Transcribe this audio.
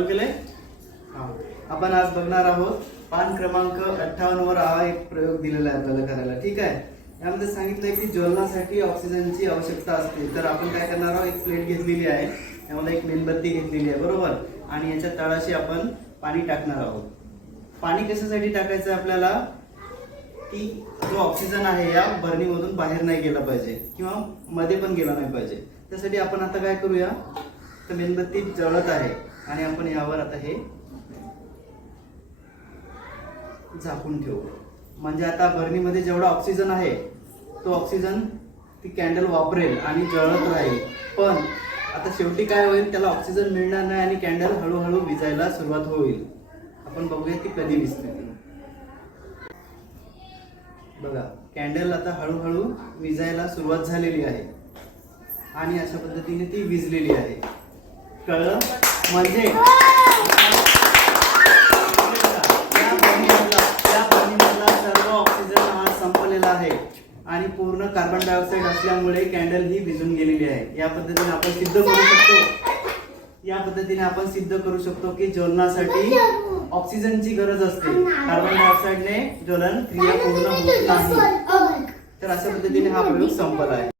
केलंय? आपण आज बघणार आहोत पान क्रमांक अठ्ठावन्न वर हा एक प्रयोग दिलेला आहे आपल्याला करायला. ठीक आहे? यामध्ये सांगितलंय की ज्वलनासाठी ऑक्सिजनची आवश्यकता असते. तर आपण काय करणार आहोत? एक प्लेट घेतलेली आहे. यामध्ये एक मेणबत्ती घेतलेली आहे. बरोबर? आणि याच्या तळाशी आपण पाणी टाकणार आहोत. पाणी कशासाठी टाकायचं आहे आपल्याला? की जो ऑक्सिजन आहे या बर्नीमधून बाहेर नाही गेला पाहिजे किंवा मध्ये पण गेला नाही पाहिजे. त्यासाठी आपण आता काय करूया? तर मेणबत्ती जळत आहे. आणि आपण यावर आता हे झाकून ठेवू. म्हणजे आता बर्नीमध्ये जेवढा ऑक्सिजन आहे तो ऑक्सिजन ती कॅन्डल वापरेल आणि जळत राहील. पण आता शेवटी काय होईल त्याला ऑक्सिजन मिळणार नाही आणि कॅन्डल हळूहळू विजायला सुरुवात होईल. आपण बघूया ती कधी विजते बघा कॅन्डल आता हळूहळू विजायला सुरुवात झालेली आहे. आणि अशा पद्धतीने ती विजलेली आहे. कळलं? म्हणजे त्या सर्व ऑक्सिजन हा संपलेला आहे आणि पूर्ण कार्बन डायऑक्साईड असल्यामुळे कॅन्डल ही विझून गेलेली आहे. या पद्धतीने आपण सिद्ध करू शकतो. या पद्धतीने आपण सिद्ध करू शकतो की ज्वलनासाठी ऑक्सिजनची गरज असते. कार्बन डायऑक्साईडने ज्वलन क्रिया पूर्ण होत नाही. तर अशा पद्धतीने हा प्रयोग संपला आहे.